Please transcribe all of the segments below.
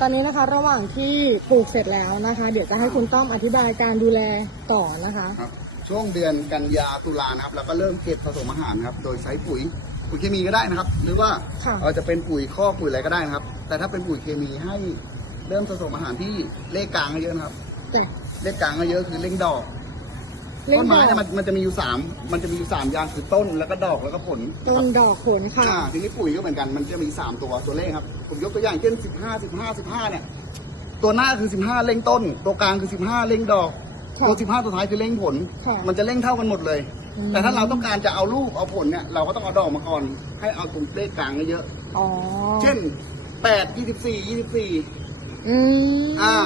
ตอนนี้นะคะระหว่างที่ปลูกเสร็จแล้วนะคะ เดี๋ยวจะให้คุณต้อมอธิบายการดูแลต่อนะคะ ครับช่วงเดือนกันยาตุลานะครับเราก็เริ่มเก็บผสมอาหารครับ โดยใช้ปุ๋ยปุ๋ยเคมีก็ได้นะครับ หรือว่าค่ะเราจะเป็นปุ๋ยข้อกปุ๋ยอะไรก็ได้นะครับ แต่ถ้าเป็นปุ๋ยเคมีให้เริ่มผสมอาหารที่เลขกลางเยอะนะครับ แต่เลขกลางเยอะคือเล่งดอกเล่ ต้นนดไม้อกเนี่ยมันมันจะมีอยู่สามมันจะมีอยู่สามอย่างคือต้นแล้วก็ดอกแล้วก็ผลต้นดอกผลค่ะอ่าทีนี้ปุ๋ยก็เหมือนกันมันจะมีสามตัวตัวเลขครับผมยกตัวอย่างเช่นสิบห้าสิบห้าสิบห้าเนี่ยตัวหน้าคือสิบห้าเล่งต้น ตัวกลางคือสิบห้าเล่งดอกค่ะตัวสิบห้าตัวท้ายคือเล่งผลค่ะมันจะเล่งเท่ากันหมดเลยอืมแต่ถ้าเราต้องการจะเอาลูกเอาผลเนี่ยเราก็ต้องเอาดอกมาก่อน ให้เอาตรงเลขกลางเยอะอ๋อๆเช่นแปดยี่สิบสี่ยี่สิบสี่อืมอ่า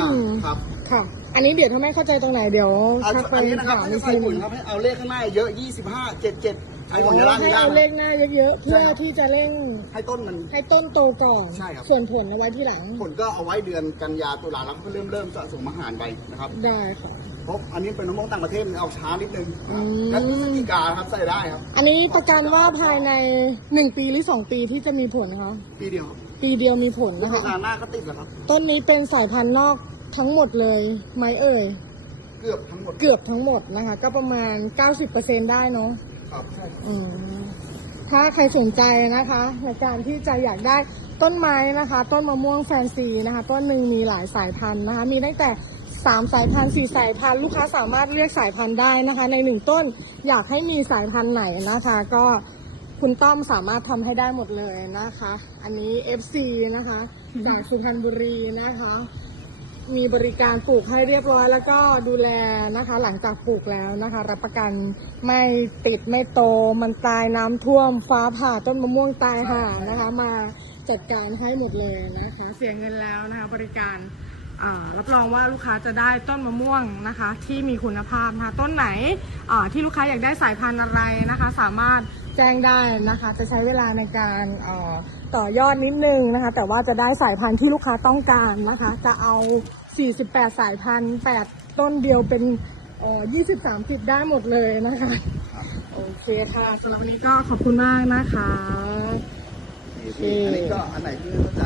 ครับ ค่ะ อันนี้เดี๋ยวถ้าไม่เข้าใจตรงไหนเดี๋ยวอันทักไปอันนี้นะครับถามให้อีกใส่ทีหปุ๋ยนึงครับให้เอาเลขข้างหน้าเยอะยี่สิบห้าเจ็ดเจ็ดให้ผลในอ๋อร่างให้ในร่างเอาเลขหน้าเยอะๆใช่เพื่อครับที่จะเร่งให้ต้นมัน ให้ต้นโตก่อน ใช่ครับ ส่วนผลเอาไว้ที่หลัง ผลก็เอาไว้เดือนกันยาตุลาแล้วก็เริ่มเริ่มสะสมอาหารไปนะครับ ได้ค่ะ เพราะอันนี้เป็นมะม่วงต่างประเทศมันเอาช้านิดนึงอืม แล้วพฤศจิกาครับใส่ได้ครับ อันนี้ประกันว่าภายในหนึ่งปีหรือสองปีที่จะมีผลคะปีเดียวปีเดียวมีผลแล้วนะคะงานหน้าก็ติดแล้วครับ ต้นนี้เป็นสายพันธุ์นอก ทั้งหมดเลยไหมเอ่ย เกือบทั้งหมดเกือบทั้งหมดนะคะ ก็ประมาณ 90%ได้เนาะครับใช่ครับอืมถ้าใครสนใจนะคะ ในการที่จะอยากได้ต้นไม้นะคะ ต้นมะม่วงแฟนซีนะคะต้นหนึ่งมีหลายสายพันธุ์นะคะ มีตั้งแต่สามสายพันธุ์สี่สายพันธุ์ลูกค้าสามารถเลือกสายพันธุ์ได้นะคะ ในหนึ่งต้นอยากให้มีสายพันธุ์ไหนนะคะ ก็คุณต้อมสามารถทำให้ได้หมดเลยนะคะ อันนี้ FC นะคะจากสุพรรณบุรีนะคะ มีบริการปลูกให้เรียบร้อย แล้วก็ดูแลนะคะ หลังจากปลูกแล้วนะคะ รับประกันไม่ติดไม่โตมันตายน้ำท่วม ฟ้าผ่าต้นมะม่วงตายห่านะคะ มาจัดการให้หมดเลยนะคะ เสียเงินแล้วนะคะบริการอ่ารับรองว่าลูกค้าจะได้ต้นมะม่วงนะคะ ที่มีคุณภาพนะคะต้นไหนอ่าที่ลูกค้าอยากได้สายพันธุ์อะไรนะคะ สามารถ แจ้งได้นะคะ จะใช้เวลาในการต่อยอดนิดนึงนะคะ แต่ว่าจะได้สายพันธุ์ที่ลูกค้าต้องการนะคะ จะเอา 48 สายพันธุ์ 8 ต้นเดียวเป็น23ติดได้หมดเลยนะคะ โอเคค่ะสำหรับวันนี้ก็ขอบคุณมากนะคะนี่พี่อันนี้ก็อันไหนที่ไม่เข้าใจ